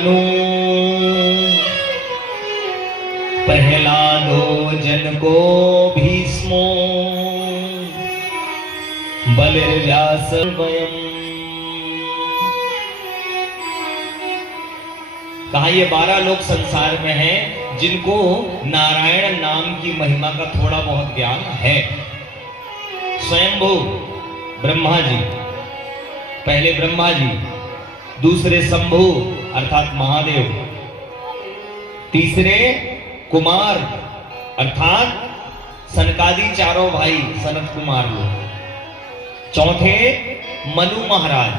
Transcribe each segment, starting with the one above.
मनु प्रहलादो जन को भीष्मो बलिर्व्यास वयम्। कहा ये 12 लोग संसार में हैं जिनको नारायण नाम की महिमा का थोड़ा बहुत ज्ञान है। स्वयंभू ब्रह्मा जी, पहले ब्रह्मा जी, दूसरे शंभु अर्थात महादेव, तीसरे कुमार अर्थात सनकादि चारों भाई सनत कुमार लोग, चौथे मनु महाराज,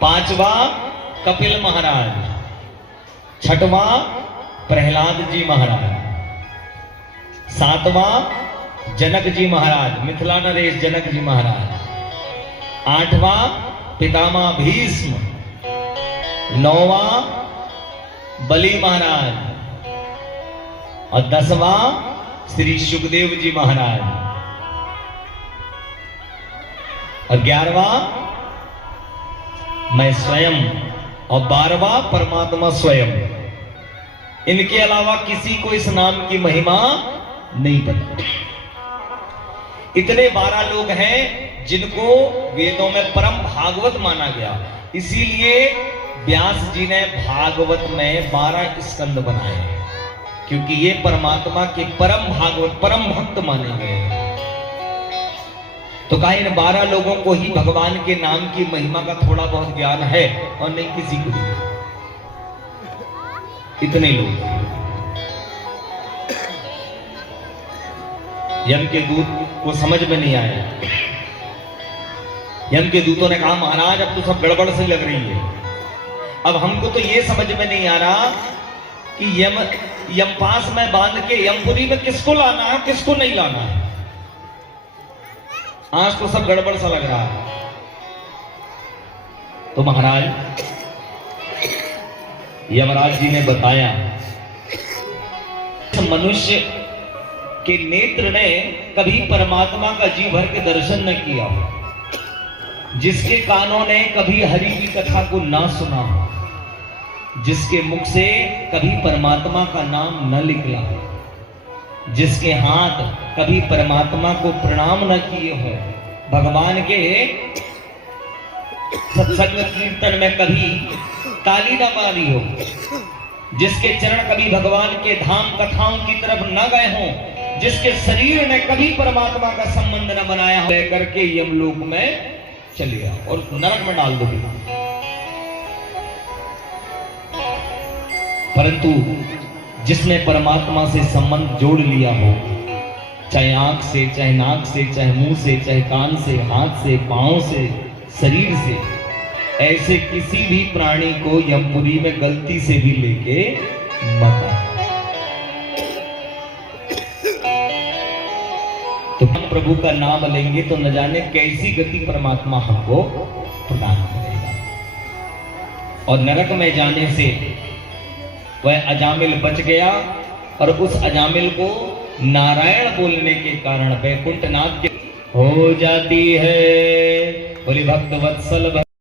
पांचवा कपिल महाराज, छठवां प्रहलाद जी महाराज, सातवां जनक जी महाराज, मिथिला नरेश जनक जी महाराज, आठवां पितामह भीष्म, नौवां बलि महाराज और 10वां श्री सुखदेव जी महाराज और 11वां मैं स्वयं और 12वां परमात्मा स्वयं। इनके अलावा किसी को इस नाम की महिमा नहीं पता। इतने 12 लोग हैं जिनको वेदों में परम भागवत माना गया, इसीलिए व्यास जी ने भागवत में 12 स्कंद बनाए, क्योंकि ये परमात्मा के परम भागवत परम भक्त माने गए। तो कहा इन 12 लोगों को ही भगवान के नाम की महिमा का थोड़ा बहुत ज्ञान है और नहीं किसी को नहीं। इतने लोग यम के दूत को समझ में नहीं आया। यम के दूतों ने कहा महाराज अब तो सब गड़बड़ सी लग रही है, अब हमको तो ये समझ में नहीं आ रहा कि यम पास में बांध के यमपुरी में किसको लाना है किसको नहीं लाना है। आज तो सब गड़बड़ सा लग रहा है। तो महाराज यमराज जी ने बताया मनुष्य के नेत्र ने कभी परमात्मा का जी भर के दर्शन न किया, जिसके कानों ने कभी हरि की कथा को ना सुना, जिसके मुख से कभी परमात्मा का नाम न निकला, जिसके हाथ कभी परमात्मा को प्रणाम न किए हो, भगवान के सत्संग कीर्तन में कभी ताली न मारी हो, जिसके चरण कभी भगवान के धाम कथाओं की तरफ न गए हों, जिसके शरीर ने कभी परमात्मा का संबंध न बनाया हो, करके यमलोक में चले गया और नरक में डाल दो। परंतु जिसने परमात्मा से संबंध जोड़ लिया हो, चाहे आंख से, चाहे नाक से, चाहे मुंह से, चाहे कान से, हाथ से, पांव से, शरीर से, ऐसे किसी भी प्राणी को यमपुरी में गलती से भी लेके मत आए। तो हम प्रभु का नाम लेंगे तो न जाने कैसी गति परमात्मा हमको प्रदान करेगा। और नरक में जाने से वह अजामिल बच गया और उस अजामिल को नारायण बोलने के कारण वैकुंठनाथ के हो जाती है। बोले भक्त वत्सल